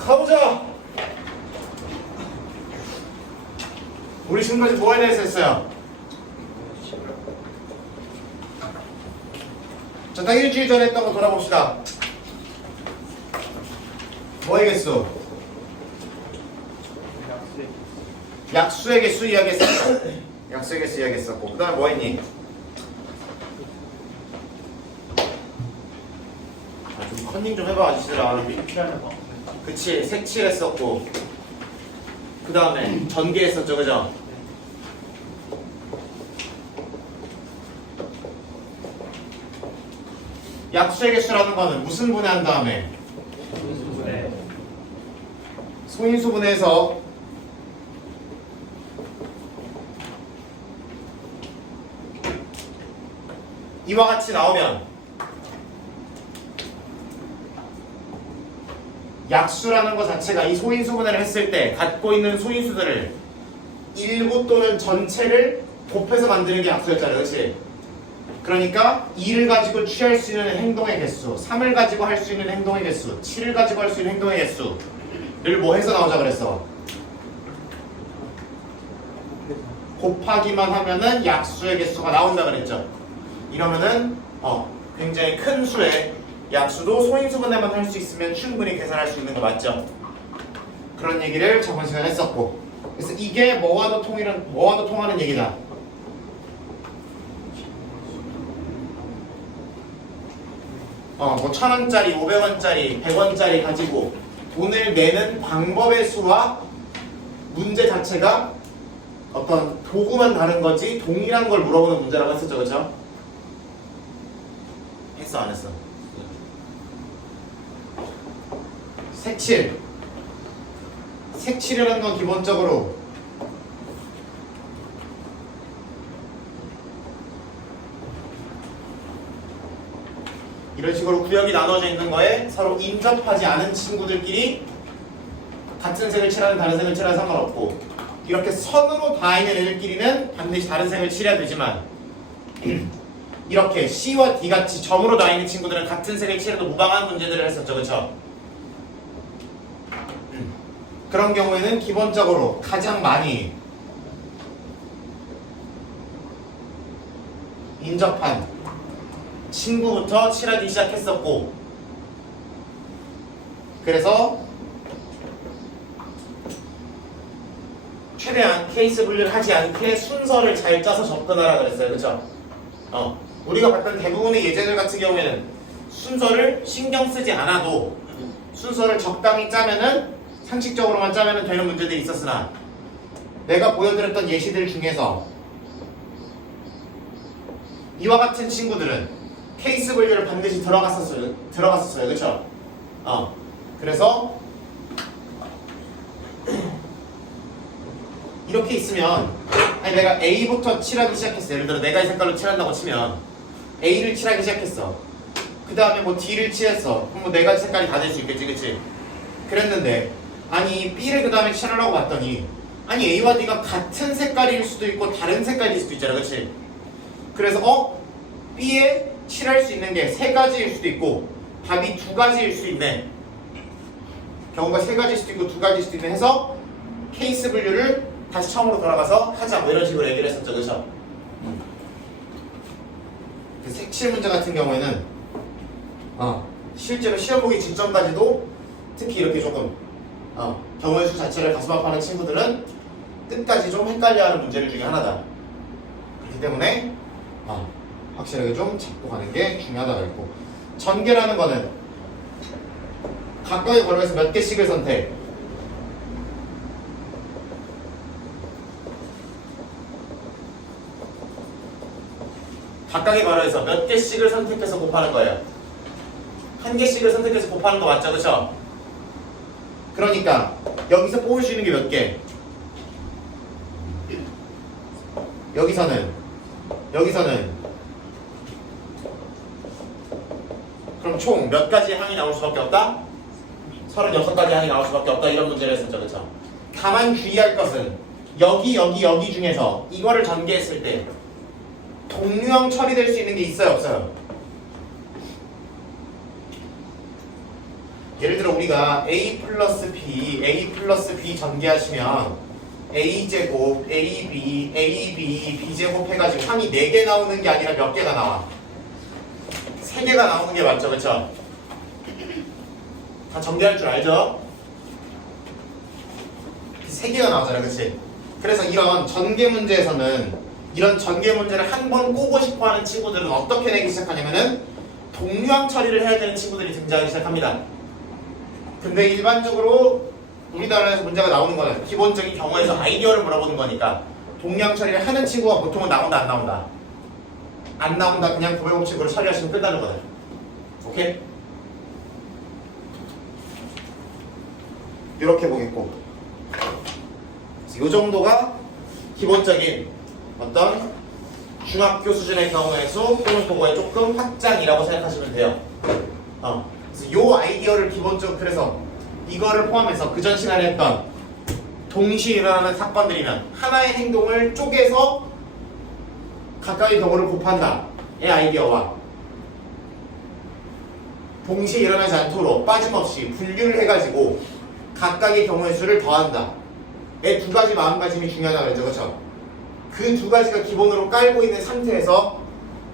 가보자. 우리 지금까지 뭐에 대해서 했어요? 자, 딱 일주일 전에 했던 거 돌아봅시다. 뭐의 개수? 약수의 개수 이야기했었어. 약수의 개수 이야기했었고, 그 다음에 뭐 했니? 좀 컨닝 좀 해봐, 아저씨들아. 그치, 색칠했었고, 그 다음에 전개했었죠, 그죠? 약수의 개수라는 거는 무슨 분해한 다음에? 소인수 분해해서 이와 같이 나오면 약수라는 것 자체가 이 소인수 분해를 했을 때 갖고 있는 소인수들을 일부 또는 전체를 곱해서 만드는 게 약수였잖아요. 그렇지? 그러니까 2를 가지고 취할 수 있는 행동의 개수, 3을 가지고 할 수 있는 행동의 개수, 7을 가지고 할 수 있는 행동의 개수를 뭐 해서 나오자 그랬어? 곱하기만 하면은 약수의 개수가 나온다 그랬죠. 이러면은 굉장히 큰 수의 약수도 소인수 분해만 할 수 있으면 충분히 계산할 수 있는 거 맞죠? 그런 얘기를 저번 시간에 했었고, 그래서 이게 뭐와도 통하는 얘기다. 뭐 1,000원짜리, 500원짜리, 100원짜리 가지고 돈을 내는 방법의 수와 문제 자체가 어떤 도구만 다른 거지 동일한 걸 물어보는 문제라고 했었죠, 그렇죠? 했어, 안 했어? 색칠. 색칠이라는 건 기본적으로 이런 식으로 구역이 나눠져 있는 거에 서로 인접하지 않은 친구들끼리 같은 색을 칠하는 다른 색을 칠하는 상관없고, 이렇게 선으로 닿아 있는 애들끼리는 반드시 다른 색을 칠해야 되지만 이렇게 C와 D 같이 점으로 닿아 있는 친구들은 같은 색을 칠해도 무방한 문제들을 했었죠, 그렇죠? 그런 경우에는 기본적으로 가장 많이 인접한 친구부터 칠하기 시작했었고, 그래서 최대한 케이스 분류를 하지 않게 순서를 잘 짜서 접근하라 그랬어요, 그렇죠? 우리가 봤던 대부분의 예제들 같은 경우에는 순서를 신경 쓰지 않아도 순서를 적당히 짜면은 상식적으로만 짜면은 되는 문제들이 있었으나, 내가 보여드렸던 예시들 중에서 이와 같은 친구들은 케이스 분류를 반드시 들어갔었어요, 그렇죠? 그래서 이렇게 있으면, 아니 내가 A부터 칠하기 시작했어. 예를 들어 내가 이 색깔로 칠한다고 치면 A를 칠하기 시작했어. 그 다음에 뭐 D를 칠했어. 그럼 뭐 네 가지 색깔이 다 될 수 있겠지, 그치? 그랬는데 아니 B를 그 다음에 칠하려고 봤더니 아니 A와 D가 같은 색깔일 수도 있고 다른 색깔일 수도 있잖아, 그치? 그래서 B에 칠할 수 있는 게 세 가지일 수도 있고 답이 두 가지일 수 있네. 경우가 세 가지일 수도 있고 두 가지일 수도 있네 해서 케이스 분류를 다시 처음으로 돌아가서 하자, 뭐 이런 식으로 얘기를 했었죠, 그렇죠? 그 색칠 문제 같은 경우에는 실제로 시험 보기 직전까지도 특히 이렇게 조금 경우의 수 자체를 가슴 아파하는 친구들은 끝까지 좀 헷갈려하는 문제들 중에 하나다. 그렇기 때문에 확실하게 좀 잡고 가는 게 중요하다고 했고, 전개라는 거는 각각의 괄호에서 몇 개씩을 선택. 각각의 괄호에서 몇 개씩을 선택해서 곱하는 거예요. 한 개씩을 선택해서 곱하는 거 맞죠, 그렇죠? 그러니까 여기서 뽑을 수 있는 게 몇 개? 여기서는 그럼 총 몇 가지 항이 나올 수밖에 없다? 36가지 항이 나올 수밖에 없다, 이런 문제를 했었죠, 그렇죠? 다만 주의할 것은 여기 중에서 이거를 전개했을 때 동류형 처리될 수 있는 게 있어요, 없어요? 예를 들어 우리가 a 플러스 b 전개하시면 a제곱, ab, b제곱 해가지고 항이 4개 나오는 게 아니라 몇 개가 나와? 3개가 나오는 게 맞죠? 그쵸? 다 전개할 줄 알죠? 3개가 나오잖아, 그치? 그래서 이런 전개 문제에서는 이런 전개 문제를 한 번 꼬고 싶어 하는 친구들은 어떻게 내기 시작하냐면은 동류항 처리를 해야 되는 친구들이 등장하기 시작합니다. 근데 일반적으로 우리나라에서 문제가 나오는 거는 기본적인 경우에서 아이디어를 물어보는 거니까 동류항 처리를 하는 친구가 보통은 나온다, 안 나온다? 안 나온다, 그냥 구배법칙으로 처리하시면 끝나는 거다. 오케이? 이렇게 보겠고, 이 정도가 기본적인 어떤 중학교 수준의 경우의 수 또는 그거의 조금 확장이라고 생각하시면 돼요. 그래서 요 아이디어를 기본적으로, 그래서 이거를 포함해서 그전 시간에 했던 동시에 일어나는 사건들이면 하나의 행동을 쪼개서 각각의 경우를 곱한다 의 아이디어와 동시에 일어나지 않도록 빠짐없이 분류를 해가지고 각각의 경우의 수를 더한다 의 두 가지 마음가짐이 중요하다고 했죠. 그렇죠? 그 두 가지가 기본으로 깔고 있는 상태에서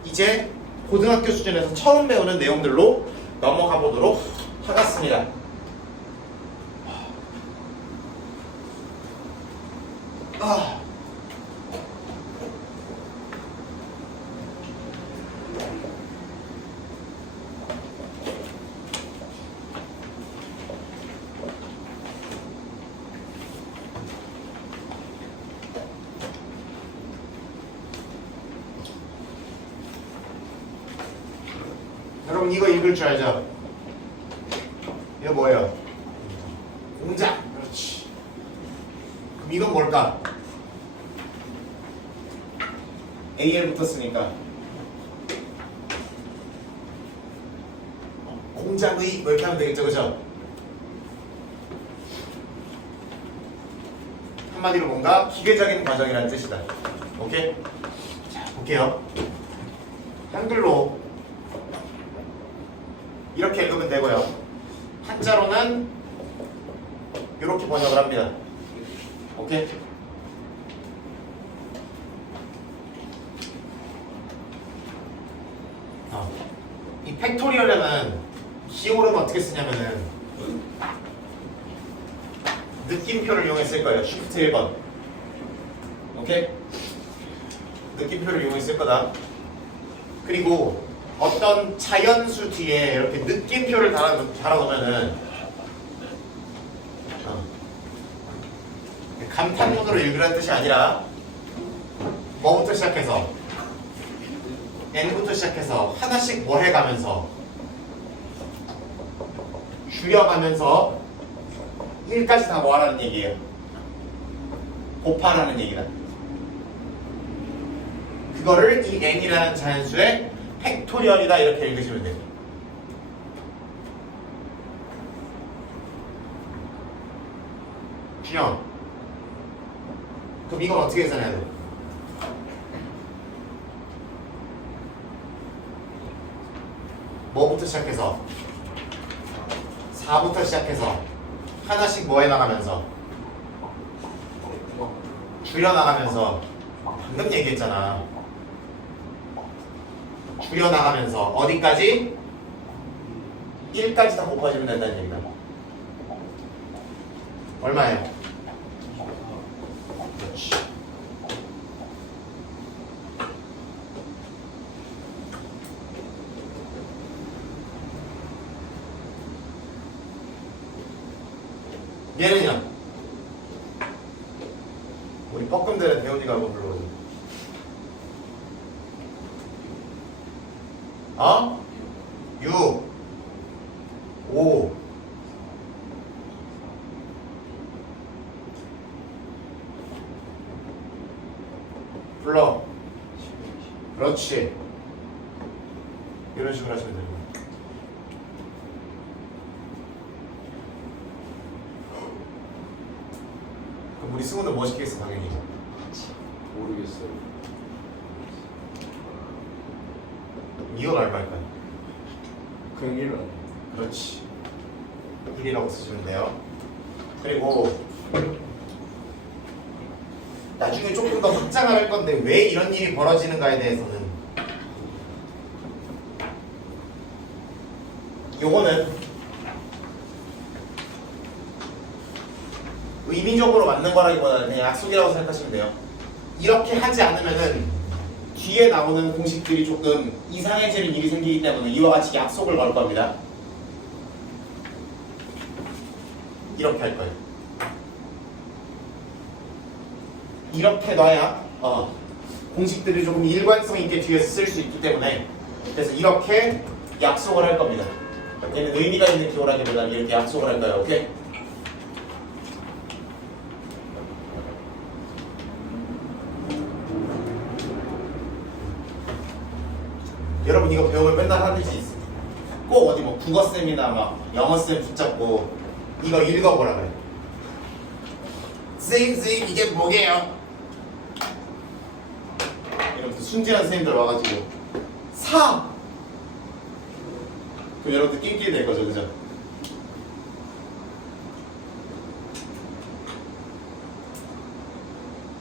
이제 고등학교 수준에서 처음 배우는 내용들로 넘어가 보도록 하겠습니다. 여러분 이거 읽을 줄 알죠? 이거 뭐예요? 공작. 그렇지. 그럼 이건 뭘까? AL 붙었으니까 공작의 뭐 이렇게 하면 되겠죠, 그죠? 한마디로 뭔가 기계적인 과정이라는 뜻이다. 오케이? 자, 볼게요. 한글로 이렇게 읽으면 되고요. 한자로는 이렇게 번역을 합니다. 오케이? 이 팩토리얼에는 기호를 어떻게 쓰냐면은 느낌표를 이용했을 거예요. 쉬프트 1번. 오케이? 느낌표를 이용했을 거다. 그리고 어떤 자연수 뒤에 이렇게 느낌표를 달아놓으면은 감탄문으로 읽으라는 뜻이 아니라 뭐부터 시작해서 n부터 시작해서 하나씩 뭐 해가면서 줄여가면서 1까지 다 뭐 하라는 얘기예요? 곱하라는 얘기다. 그거를 이 n이라는 자연수의 팩토리얼이다 이렇게 읽으시면 돼요. 준영, 그럼 이건 어떻게 계산해야 돼? 뭐부터 시작해서 4부터 시작해서 하나씩 뭐 해나가면서 줄여나가면서 방금 얘기했잖아. 줄여나가면서 어디까지? 1까지 다 곱해주면 된다는 얘기다. 얼마예요? 그렇지. 얘는요? 우리 뻐끔들은 배우니가 한번 불러보자. 6 5 불러. 그렇지. 이런 식으로 하시면 됩니다. 그럼 우리 승우는 뭐 시키겠어, 당연히? 모르겠어요. 이거 할까 할까? 그냥 일어나. 그렇지. 1이라고 쓰시면 돼요. 그리고 나중에 조금 더 확장을 할 건데 왜 이런 일이 벌어지는가에 대해서는 요거는 의미적으로 맞는 거라기보다는 그냥 약속이라고 생각하시면 돼요. 이렇게 하지 않으면은 뒤에 나오는 공식들이 조금 이상해지는 일이 생기기 때문에 이와 같이 약속을 걸 겁니다. 이렇게 할 거예요. 이렇게 놔야 공식들이 조금 일관성 있게 뒤에서 쓸 수 있기 때문에 그래서 이렇게 약속을 할 겁니다. 얘는 의미가 있는 기호라기보다는 이렇게 약속을 할 거예요. 오케이? 여러분 이거 배우면 맨날 하는 짓이 있어. 꼭 어디 뭐 국어쌤이나 막 영어쌤 붙잡고 이거 읽어보라 그래. 선생님 이게 뭐게요? 이러면서 순진한 선생님들 와가지고 사! 그럼 여러분들 낑낑이 될 거죠, 그죠?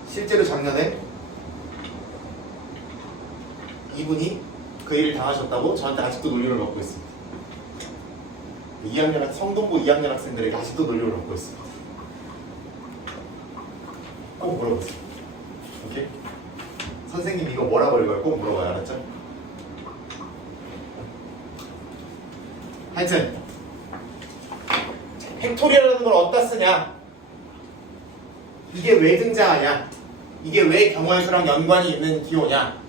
실제로 작년에 이분이 그 일을 당하셨다고 저한테 아직도 논리를 먹고 있습니다. 2학년 성동고 2학년 학생들에게 아직도 논리를 먹고 있습니다. 꼭 물어보세요. 오케이? 선생님 이거 뭐라고 읽어요? 꼭 물어봐요. 알았죠? 하여튼 팩토리얼이라는 걸 어디다 쓰냐? 이게 왜 등장하냐? 이게 왜 경우의 수랑 연관이 있는 기호냐?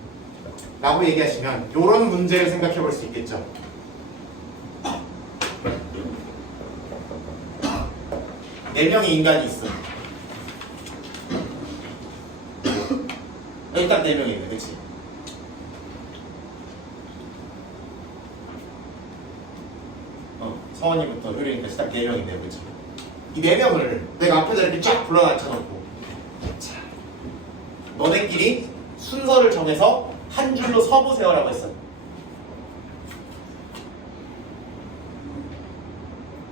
라고 얘기하시면 이런 문제를 생각해 볼 수 있겠죠. 네 명의 인간이 있어. 여기 딱 4명이 있네, 그치? 서원이부터 효린이까지 딱 4명인데요, 그치? 이 4명을 내가 앞에다 이렇게 쫙 불러앉혀놓고 자, 너네끼리 순서를 정해서 한 줄로 서보세요라고 했어.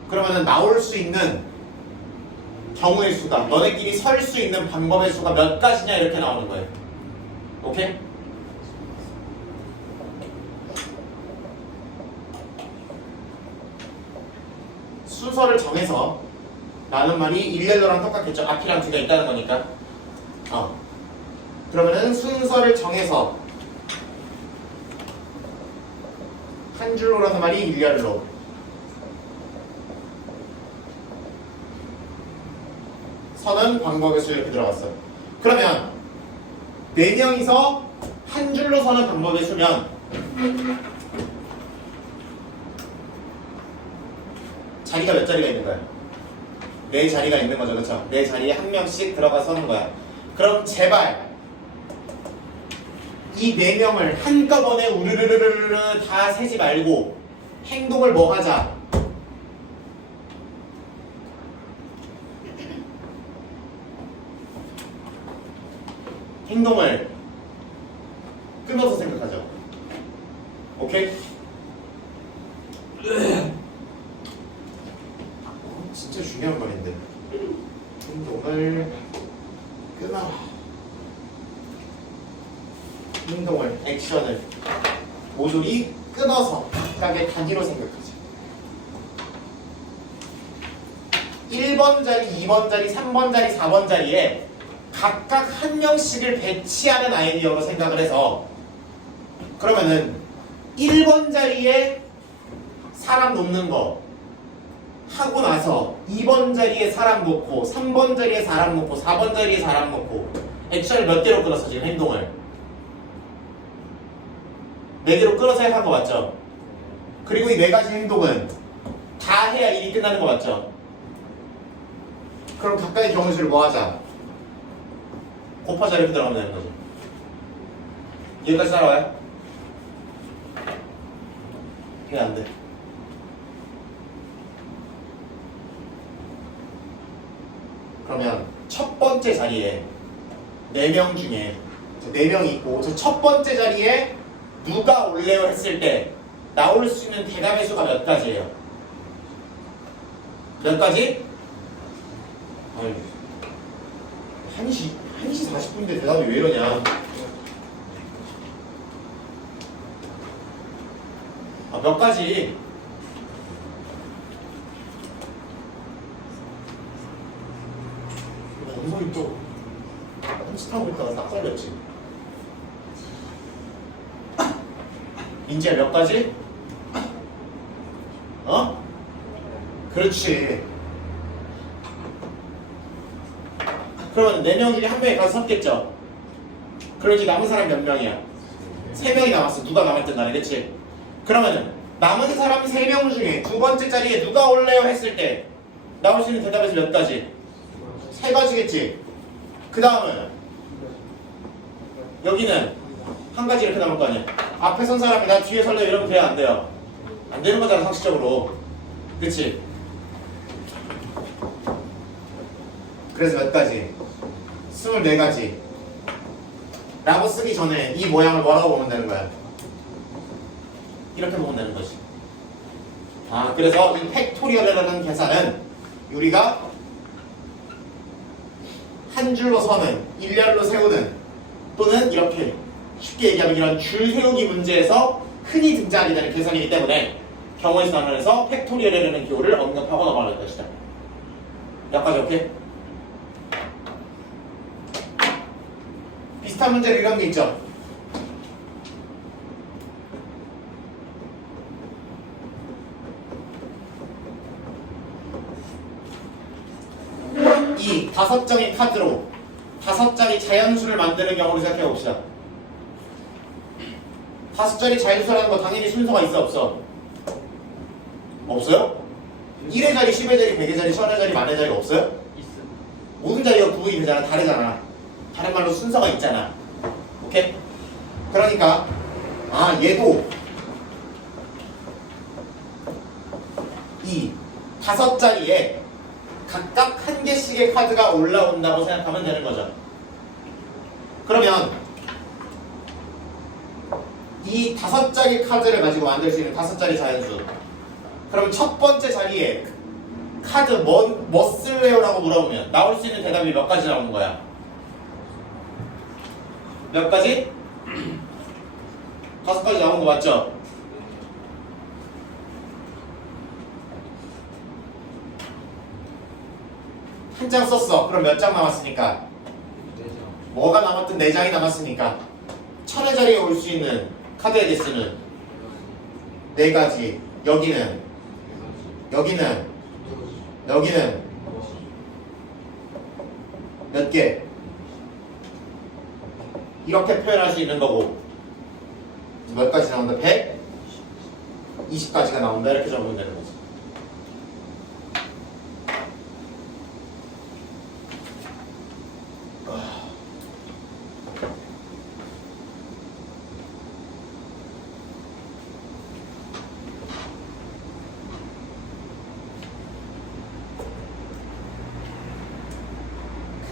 그러면은 나올 수 있는 경우의 수가 너네끼리 설 수 있는 방법의 수가 몇 가지냐 이렇게 나오는 거예요. 오케이? 순서를 정해서 라는 말이 일렬로랑 똑같겠죠. 앞이랑 뒤가 있다는 거니까. 그러면은 순서를 정해서 한 줄로라는 말이 일렬로. 선은 방법의 수 이렇게 들어갔어요. 그러면 4명이서 한 줄로 서는 방법의 수면 자리가 몇 자리가 있는 거야? 4자리가 있는 거죠, 그렇죠? 4자리에 한 명씩 들어가 서는 거야. 그럼 제발 이 4명을 한꺼번에 우르르르르 다 세지 말고 행동을 뭐 하자? 행동을 끊어서 생각하죠. 오케이? 진짜 중요한 말인데 행동을 끊어라. 행동을, 액션을 모조리 끊어서 각각의 단위로 생각하죠. 1번 자리, 2번 자리, 3번 자리, 4번 자리에 각각 한 명씩을 배치하는 아이디어로 생각을 해서 그러면은 1번 자리에 사람 놓는 거 하고 나서 2번 자리에 사람 놓고 3번 자리에 사람 놓고 4번 자리에 사람 놓고 액션을 몇 개로 끊었어 지금 행동을 4개로 끊어서 해석한 거 맞죠? 그리고 이 4가지 행동은 다 해야 일이 끝나는 거 맞죠? 그럼 각각의 경우수를 뭐 하자? 곱하자 이렇게 들어가면 되는 거죠. 여기까지 따라와요? 왜 안 돼? 그러면 첫 번째 자리에 4명 중에 4명이 있고 저 첫 번째 자리에 누가 올래요 했을 때 나올 수 있는 대답의 수가 몇 가지예요? 몇 가지? 아니 1시 40분인데 대답이 왜 이러냐. 아, 몇 가지? 원성이 또 훔치타고 있다가 딱 걸렸지. 인지야 몇 가지? 어? 그렇지. 그러면 4명 중에 한 명이 가서 섰겠죠? 그럼 이제 남은 사람 몇 명이야? 3명이 남았어. 누가 남았든 간에, 그치? 그러면은 남은 사람 3명 중에 두 번째 자리에 누가 올래요 했을 때 나올 수 있는 대답에서 몇 가지? 3가지겠지? 그 다음은 여기는 한 가지 이렇게 남을 거 아니야. 앞에 선 사람이 나 뒤에 설래 이러면 돼요 안 돼요? 안 되는 거잖아 상식적으로. 그치? 그래서 몇 가지? 24가지 라고 쓰기 전에 이 모양을 뭐라고 보면 되는 거야? 이렇게 보면 되는 거지. 아, 그래서 이 팩토리얼이라는 계산은 우리가 한 줄로 서는, 일렬로 세우는, 또는 이렇게 쉽게 얘기하면 이런 줄 세우기 문제에서 흔히 등장하게 되는 계산이기 때문에 경우의 수 단원에서 팩토리얼이라는 기호를 언급하고 넘어갈 것이다. 여기까지 오케이? 비슷한 문제를 이런 게 있죠. 이 5장의 카드로 5장의 자연수를 만드는 경우를 생각해 봅시다. 5장의 자연수라는 거 당연히 순서가 있어 없어? 없어요? 1의 자리, 10의 자리, 100의 자리, 1000의 자리, 10,000의 자리 없어요? 있어. 모든 자리가 구분이 되잖아. 다르잖아. 다른 말로 순서가 있잖아. 오케이? 그러니까 얘도 이 5자리에 각각 한 개씩의 카드가 올라온다고 생각하면 되는 거죠. 그러면 이 5자리 카드를 가지고 만들 수 있는 5자리 자연수. 그럼 첫 번째 자리에 카드 뭐 쓸래요? 라고 물어보면 나올 수 있는 대답이 몇 가지 나오는 거야? 몇 가지? 5가지 나온 거 맞죠? 한 장 썼어. 그럼 몇 장 남았으니까? 뭐가 남았든 4장이 남았으니까 1000의 자리에 올 수 있는 카드의 개수는 4가지. 여기는 몇 개? 이렇게 표현할 수 있는 거고 몇 가지 나온다? 120가지가 나온다. 이렇게 적으면 되는 거지.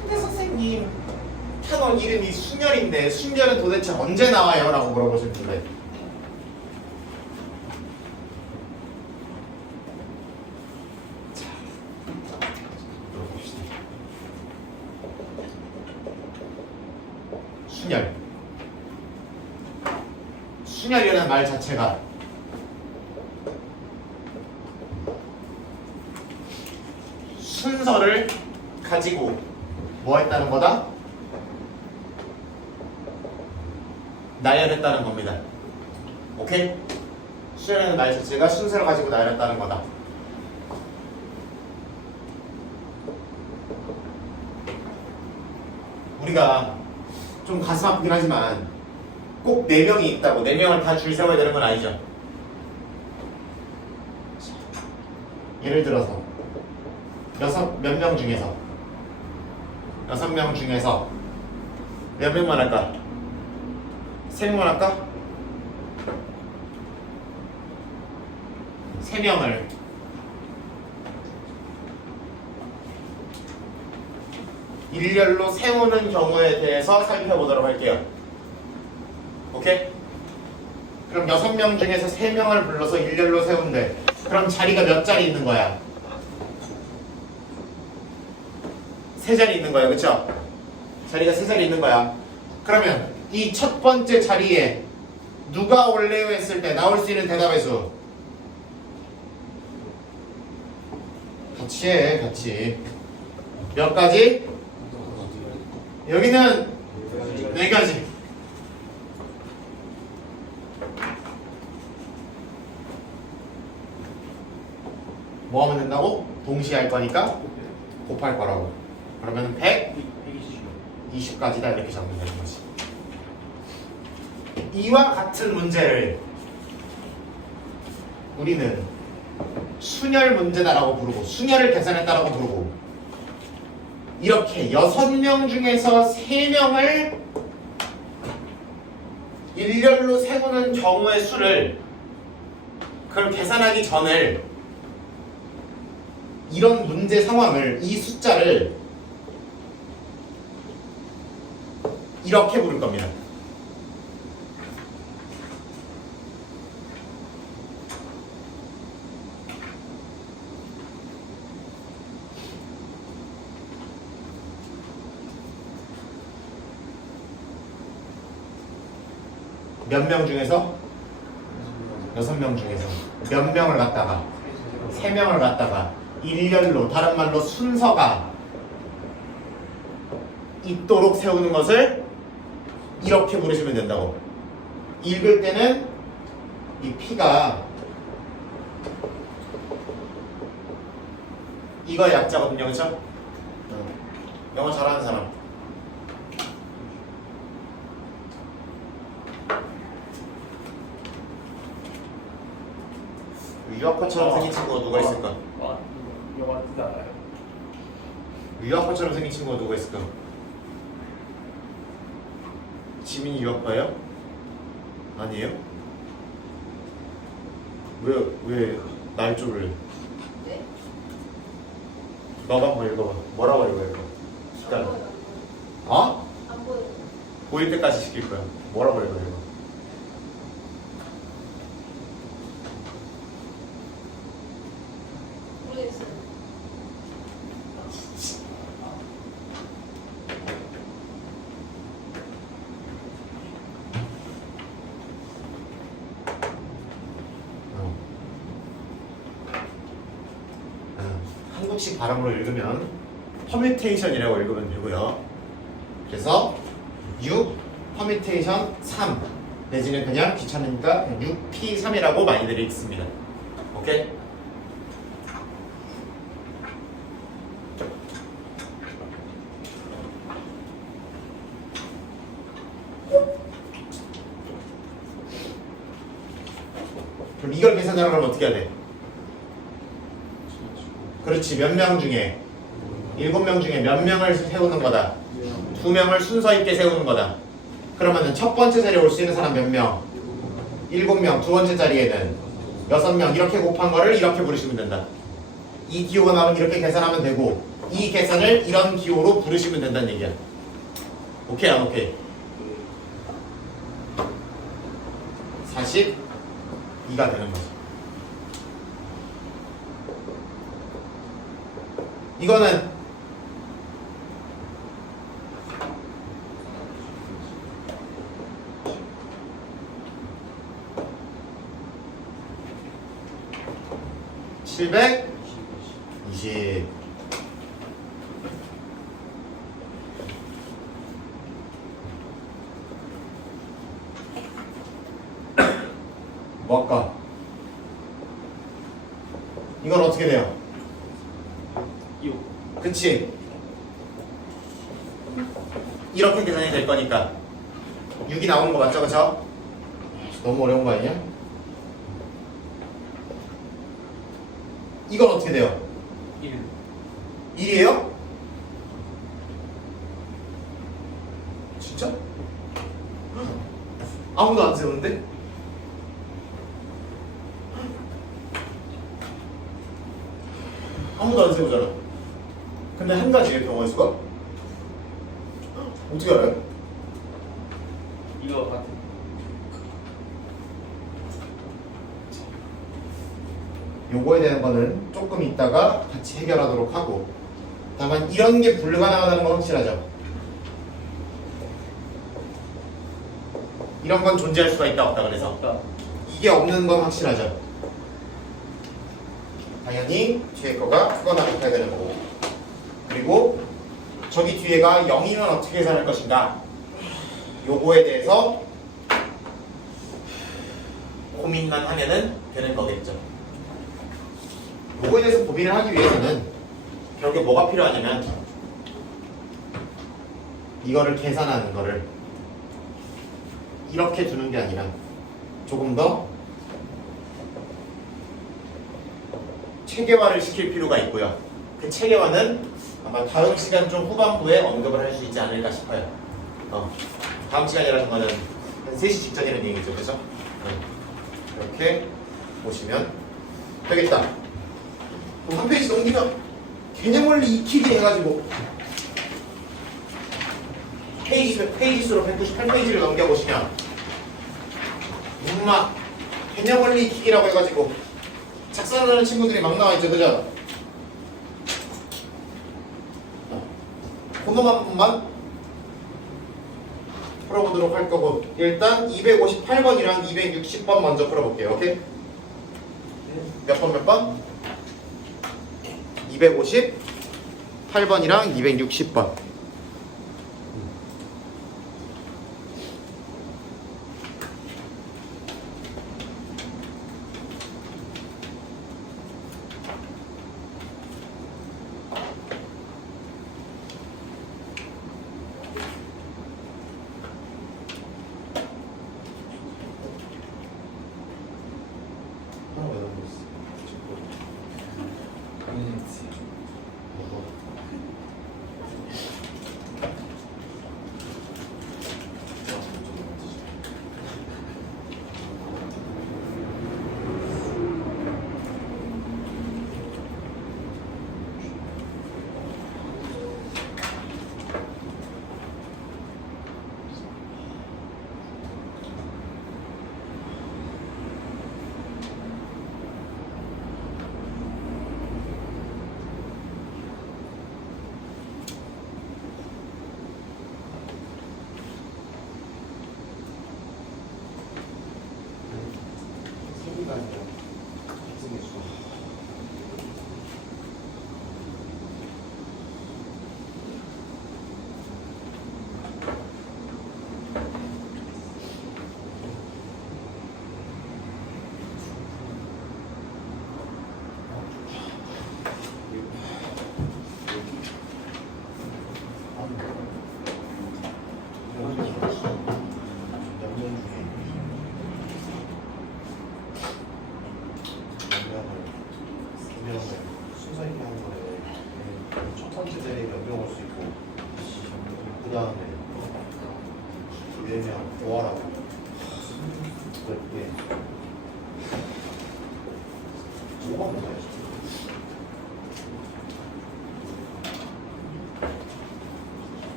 근데 선생님 탄원 이름이 순열인데 순열은 도대체 언제 나와요? 라고 물어보시는데 자, 물어봅시다. 순열이라는 말 자체가 순서를 가지고 뭐 했다는 거다? 나열했다는 겁니다. 오케이? 순열이라는 말 자체가 순서를 가지고 나열했다는 거다. 우리가 좀 가슴 아프긴 하지만 꼭 4명이 있다고 4명을 다 줄 세워야 되는 건 아니죠. 예를 들어서 몇 명 중에서 6명 중에서 몇 명만 할까? 3명만 할까? 3명을 일렬로 세우는 경우에 대해서 살펴보도록 할게요. 오케이? 그럼 6명 중에서 3명을 불러서 일렬로 세운대. 그럼 자리가 몇 자리 있는 거야? 세 자리 있는 거예요. 그쵸? 자리가 세 자리 있는 거야. 그러면 이 첫 번째 자리에 누가 올래요 했을 때 나올 수 있는 대답의 수 같이 해. 같이 몇 가지? 여기는 네 가지. 뭐 하면 된다고? 동시에 할 거니까 곱할 거라고. 그러면 120가지다 이렇게 적으면 되는 거지. 이와 같은 문제를 우리는 순열 문제다라고 부르고 순열을 계산했다라고 부르고 이렇게 6명 중에서 3명을 일렬로 세우는 경우의 수를 그걸 계산하기 전을 이런 문제 상황을 이 숫자를 이렇게 부를 겁니다. 몇 명 중에서? 6명 중에서 몇 명을 갖다가 3명을 갖다가 일렬로 다른 말로 순서가 있도록 세우는 것을 이렇게 부르시면 된다고. 읽을 때는 이 P가 이거 약자거든요. 그쵸? 영어 잘하는 사람 유학파처럼 생긴 친구가 누가 있을까? 영화 뜻 알아요? 유학파처럼 생긴 친구가 누가 있을까? 지민이 유학파예요? 아니에요? 왜 날조를 네? 너가 한번 읽어봐. 뭐라고 읽어? 기다려. 어? 안 보여요. 보일 때까지 시킬 거야. 뭐라고 읽어? 모르겠어요. 한국식 발음으로 읽으면 퍼뮤테이션이라고 읽으면 되고요. 그래서 6 퍼뮤테이션 3 내지는 그냥 귀찮으니까 6P3이라고 많이들 읽습니다. 오케이? 그럼 이걸 계산하려면 어떻게 해야 돼? 그렇지. 몇 명 중에 7명 중에 몇 명을 세우는 거다. 2명을 순서 있게 세우는 거다. 그러면은 첫 번째 자리에 올 수 있는 사람 몇 명? 7명. 두 번째 자리에는 6명. 이렇게 곱한 거를 이렇게 부르시면 된다. 이 기호가 나오면 이렇게 계산하면 되고 이 계산을 이런 기호로 부르시면 된다는 얘기야. 오케이 안 오케이? 42가 되는 거지. 이거는 (720) 뭐 할까? 이건 어떻게 돼요? 6 그치? 이렇게 계산이 될 거니까 6이 나오는 거 맞죠? 그쵸? 너무 어려운 거 아니냐? 이건 어떻게 돼요? 1 1이에요? 진짜? 아무도 안 세우는데? 아무도 안 세우잖아. 근데 한 가지의 경우의 수가? 어떻게 알아요? 이거 같은 요거에 대한 거는 조금 이따가 같이 해결하도록 하고 다만 이런 게 불가능하다는 건 확실하죠. 이런 건 존재할 수가 있다 없다 그래서 없다. 이게 없는 건 확실하죠. 당연히 뒤에 거가 후거나 같아야 되는 거고 그리고 저기 뒤에가 0이면 어떻게 계산할 것인가 요거에 대해서 고민만 하면은 되는 거겠죠. 요거에 대해서 고민을 하기 위해서는 결국에 뭐가 필요하냐면 이거를 계산하는 거를 이렇게 두는 게 아니라 조금 더 체계화를 시킬 필요가 있고요. 그 체계화는 아마 다음 시간 좀 후반부에 언급을 할 수 있지 않을까 싶어요. 다음 시간이라는 거는 한 3시 직전이라는 얘기죠. 그죠? 이렇게 보시면 되겠다. 그럼 한 페이지 넘기면 개념원리 익히기 해가지고 페이지 수로 198페이지를 넘겨보시면 개념원리 익히기라고 해가지고 작성하는 친구들이 막 나와있죠. 그죠? 그것만 풀어보도록 할 거고 일단 258번이랑 260번 먼저 풀어볼게요. 오케이? 몇 번? 258번이랑 260번.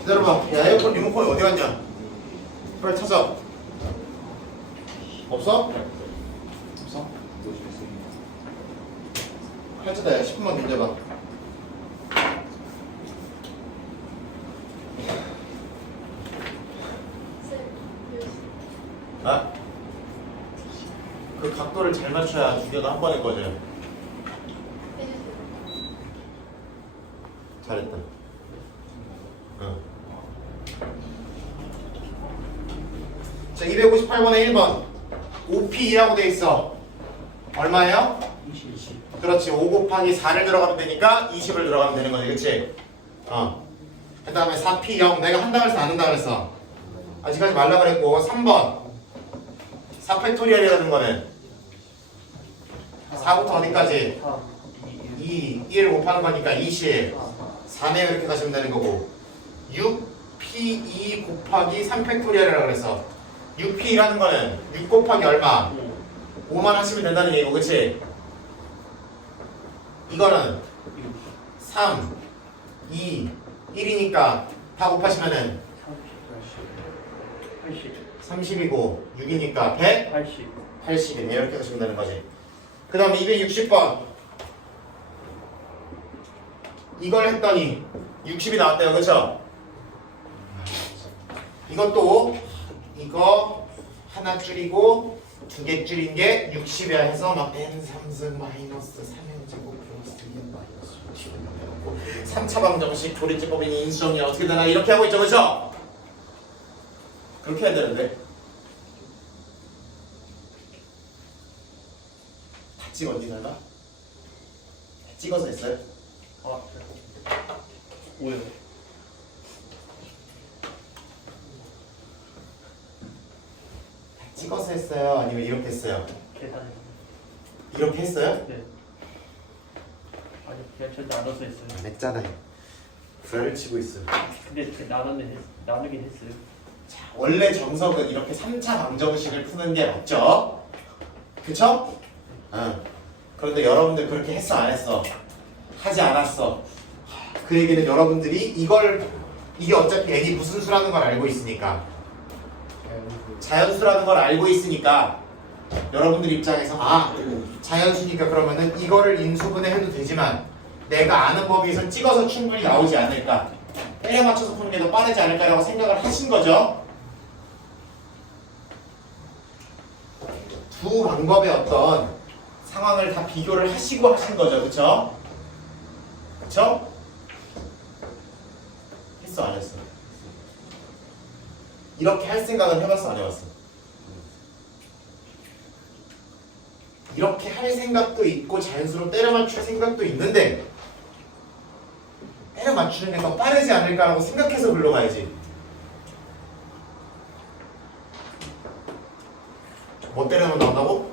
기다려봐. 야, 에어컨 리모컨이 어디 갔냐? 빨리 찾아. 없어? 없어? 펼쳐다. 야, 10분만 견뎌봐. 아? 그 각도를 잘 맞춰야 죽여도 한 번에 꺼져요. 잘했다. 자, 258번에 1번 5P2라고 돼 있어. 얼마예요? 20. 그렇지. 5 곱하기 4를 들어가면 되니까 20을 들어가면 되는 거지. 그치? 그 다음에 4P 0 내가 한다 그랬어 안 한다 그랬어? 아직 하지 말라 그랬고 3번 4팩토리얼이라는 거는 4부터 어디까지? 2, 1 곱하는 거니까 20 4네 이렇게 가시면 되는 거고 6p2 곱하기 3팩토리얼이라고 그래서 6p라는 거는 6 곱하기 얼마? 5만 하시면 된다는 얘기고 그치? 이거는 3, 2, 1이니까 다 곱하시면은 30이고 6이니까 100? 80이네 이렇게 하시면 되는 거지. 그 다음에 260번 이걸 했더니 60이 나왔대요 그쵸? 이것도 이거 하나 줄이고 두 개 줄인 게 60이야 해서 막 n3승 마이너스 3n제곱 플러스 2n 마이너스 3차 방정식 조리제법이니 인수정리 어떻게 되나 이렇게 하고 있죠 그쵸? 그렇게 해야 되는데 다 찍었니 설마? 다 찍어서 했어요? 아, 오요. 다 찍어서 했어요? 아니면 이렇게 했어요? 계산. 이렇게 했어요? 네. 아니, 그냥 저 나눠서 했어요. 안 했잖아요. 불화를 치고 있어요. 근데 그 나누긴 했어요. 자, 원래 정석은 이렇게 3차 방정식을 푸는 게 맞죠? 그쵸? 응. 그런데 여러분들 그렇게 했어 안 했어? 하지 않았어. 그 얘기는 여러분들이 이게 어차피 n이 무슨 수라는 걸 알고 있으니까 자연수라는 걸 알고 있으니까 여러분들 입장에서 자연수니까 그러면은 이거를 인수분해 해도 되지만 내가 아는 범위에서 찍어서 충분히 나오지 않을까 때려 맞춰서 푸는 게 더 빠르지 않을까라고 생각을 하신 거죠. 두 방법의 어떤 상황을 다 비교를 하시고 하신 거죠. 그쵸? 그쵸? 했어 안 했어? 이렇게 할 생각은 해봤어 안 해봤어? 이렇게 할 생각도 있고 자연스러워 때려 맞출 생각도 있는데 때려 맞추는 게 더 빠르지 않을까라고 생각해서 불러가야지. 뭐 때려면 나온다고?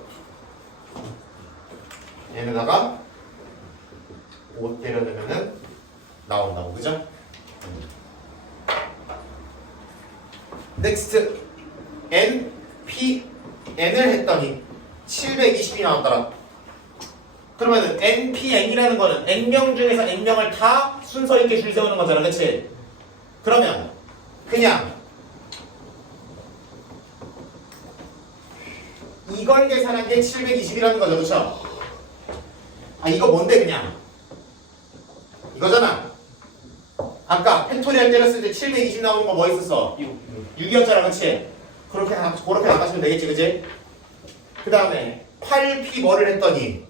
얘네다가 5 때려내면은 나온다고 그죠? 넥스트 n, p, n을 했더니 720이 나왔더라. 그러면은 n, p, n이라는 거는 n명 중에서 n명을 다 순서 있게 줄 세우는 거잖아 그치? 그러면 그냥 이걸 계산한 게 720이라는 거죠 그쵸? 이거 뭔데 그냥 이거잖아. 아까 팩토리얼 때렸을 때 720 나오는 거 뭐 있었어? 6이었잖아 그치? 그렇게 나가시면 되겠지 그치? 그 다음에 8p 뭐를 했더니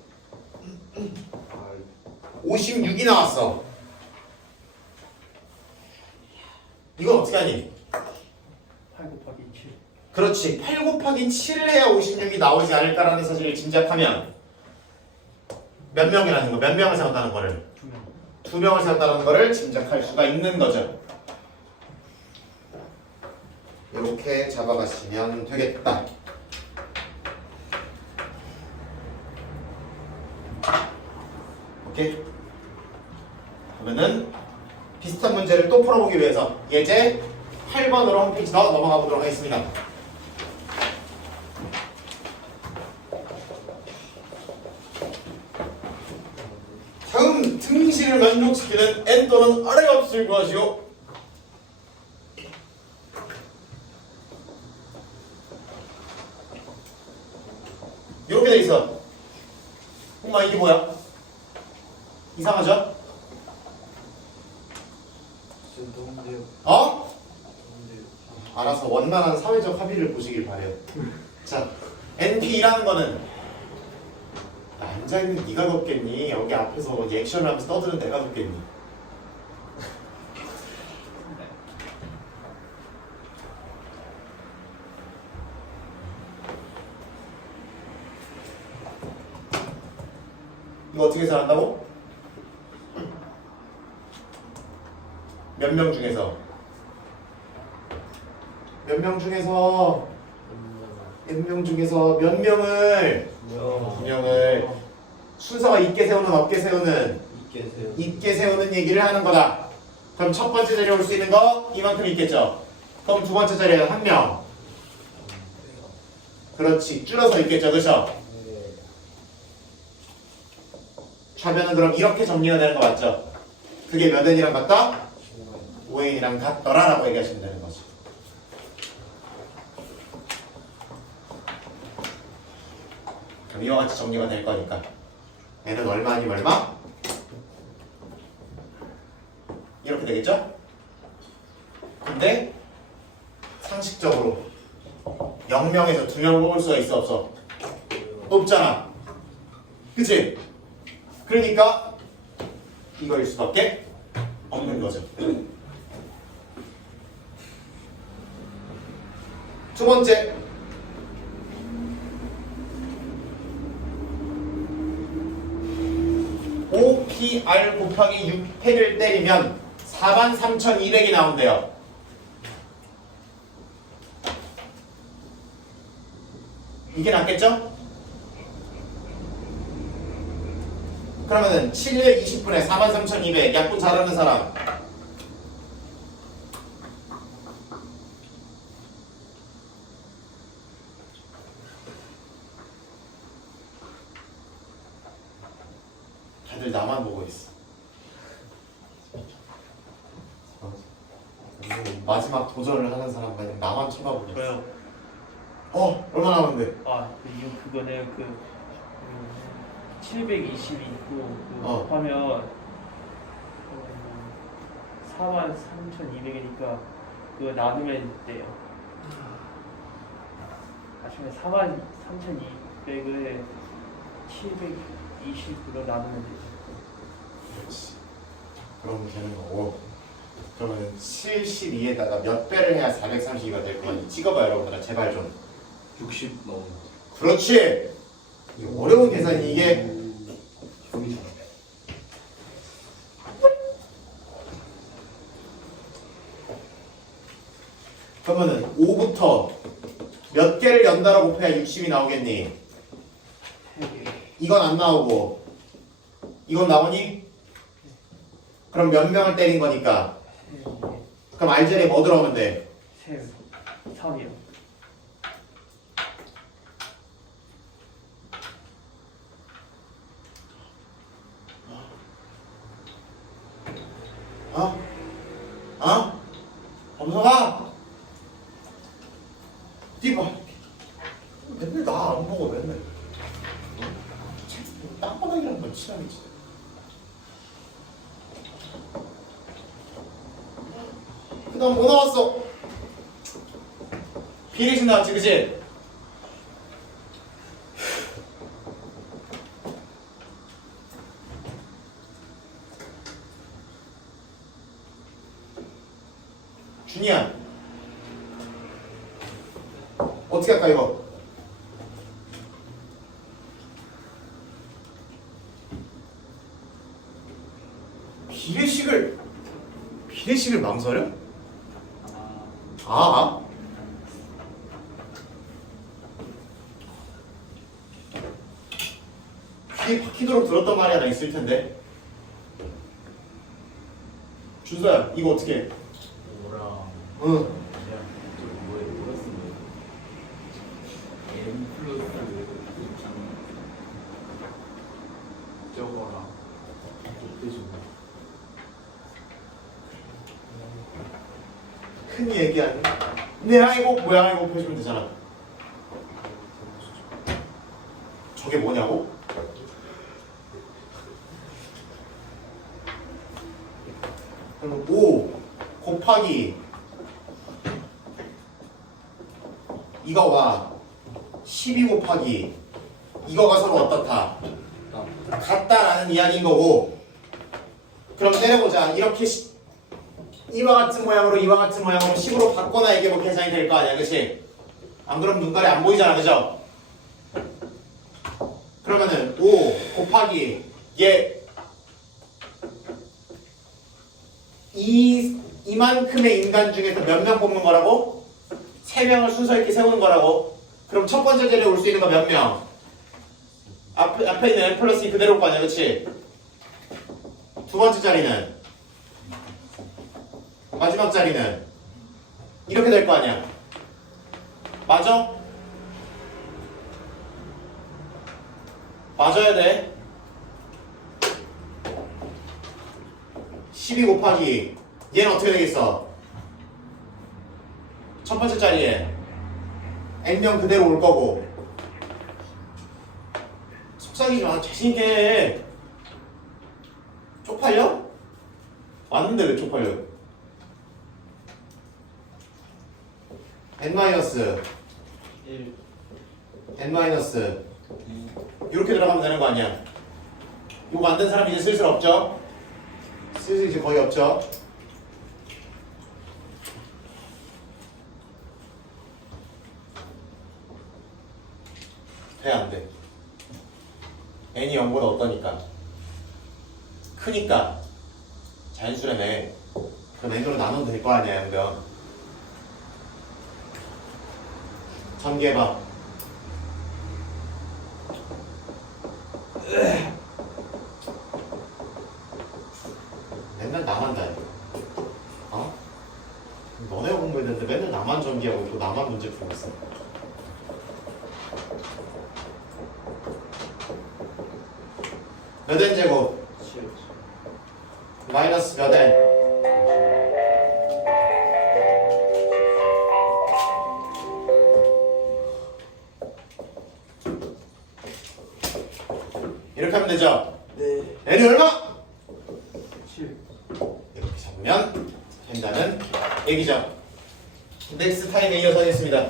56이 나왔어. 이건 어떻게 하니? 8 곱하기 7. 그렇지. 8 곱하기 7을 해야 56이 나오지 않을까라는 사실을 짐작하면 몇 명이라는 거, 몇 명을 세웠다는 거를? 2명. 2명을 세웠다는 거를 짐작할 수가 있는 거죠. 이렇게 잡아가시면 되겠다. 오케이? 그러면은 비슷한 문제를 또 풀어보기 위해서 예제 8번으로 홈페이지 더 넘어가 보도록 하겠습니다. 다음 등식을 만족시키는 n 또는 r의 값을 구하시오. 이렇게 돼 있어. 엄마 이게 뭐야? 이상하죠? 어? 알아서 원만한 사회적 합의를 보시길 바래요. 자, NP라는 거는 앉아있는 네가 덥겠니? 여기 앞에서 리액션을 하면서 떠드는 내가 덥겠니? 이거 어떻게 계산한다고? 몇 명 중에서 몇 명을 2명을 순서가 있게 세우는 없게 세우는 있게 세우는 얘기를 하는 거다. 그럼 첫 번째 자리에 올 수 있는 거 이만큼 있겠죠. 그럼 두 번째 자리에 한 명. 그렇지. 줄어서 있겠죠. 그렇죠? 좌변은 그럼 이렇게 정리가 되는 거 맞죠? 그게 몇 n이랑 같다? 5n이랑 같더라라고 얘기하시면 되는 거죠. 그럼 이와 같이 정리가 될 거니까 n은 얼마 아니면 얼마? 이렇게 되겠죠? 근데 상식적으로 0명에서 2명을 뽑을 수가 있어 없어? 없잖아. 그치? 그러니까 이거일 수밖에 없는 거죠. 두 번째, OPR 곱하기 6팩을 때리면 43,200이 나온대요. 이게 낫겠죠? 그러면은 720분에 43,200 약분 잘하는 사람 다들 나만 보고 있어. 마지막 도전을 하는 사람 마냥 나만 쳐다보고 있어. 왜요? 얼마 남았는데? 그거는 720이 있고 하면 43,200이니까 그거 나누면 돼요. 나중에 43,200을 720으로 나누면 되죠. 그렇지. 그럼 되는 거고. 그러면 72에다가 몇 배를 해야 432가 될 건지 찍어봐 여러분들아 제발 좀. 60 넘어. 그렇지. 이게 어려운 계산이 이게. 그러면은 5부터 몇 개를 연달아 곱해야 60이 나오겠니? 이건 안 나오고 이건 나오니? 그럼 몇 명을 때린 거니까 그럼 알제리에 뭐 들어오면 돼? 3이요. 범석아! 뛰봐. 맨날 나 안 보고 맨날 땅바닥이란 건 친하겠지. 그 다음 뭐 나왔어? 비례식 나왔지 그치? 준이야 어떻게 할까 이거? 비례식을 망설여? 귀에 박히도록 들었던 말이 하나 있을 텐데. 준서야 이거 어떻게 해? 뭐랑 응. 그냥 좀 뭐였으면 M 플러스 저거랑 곱해주고 흔히 얘기하는 내항의 곱 모양의 곱 해주면 되잖아. 저게 뭐냐고? 그럼 5 곱하기 이거와 12 곱하기 이거가 서로 어떻다? 같다라는 이야기인 거고. 그럼 때려보자. 이렇게 이와 같은 모양으로 10으로 바꿔놔 이게 뭐 계산이 될 거 아니야, 그렇지? 안 그러면 눈깔이 안 보이잖아, 그죠? 그러면은 5 곱하기 얘 이만큼의 인간 중에서 몇 명 뽑는 거라고? 3명을 순서 있게 세우는 거라고? 그럼 첫 번째 자리에 올 수 있는 거 몇 명? 앞에 있는 n 플러스 2 그대로 올 거 아니야, 그치? 두 번째 자리는 마지막 자리는 이렇게 될 거 아니야. 맞아? 맞아야 돼. 12 곱하기 얘는 어떻게 되겠어? 첫 번째 자리에 n명 그대로 올 거고. 속삭이지 마. 자신있게 해. 쪽팔려? 맞는데 왜 쪽팔려? n-1 n-2 이렇게 들어가면 되는 거 아니야? 이거 만든 사람 이제 슬슬 없죠? 슬슬 이제 거의 없죠? 돼, 안 돼? n이 0보다 어떠니까? 크니까 자연수라네. 그럼 n으로 나누면 될 거 아니야, 양변. 전개해봐. 맨날 나만 다 해. 어? 너네 공부했는데 맨날 나만 전개하고 있고 나만 문제 풀고 있어. 몇 n 제곱? 마이너스 몇 n? 이렇게 하면 되죠? 네. n이 얼마? 7. 이렇게 잡으면 된다는 얘기죠. 넥스 타임에 이어서 하겠습니다.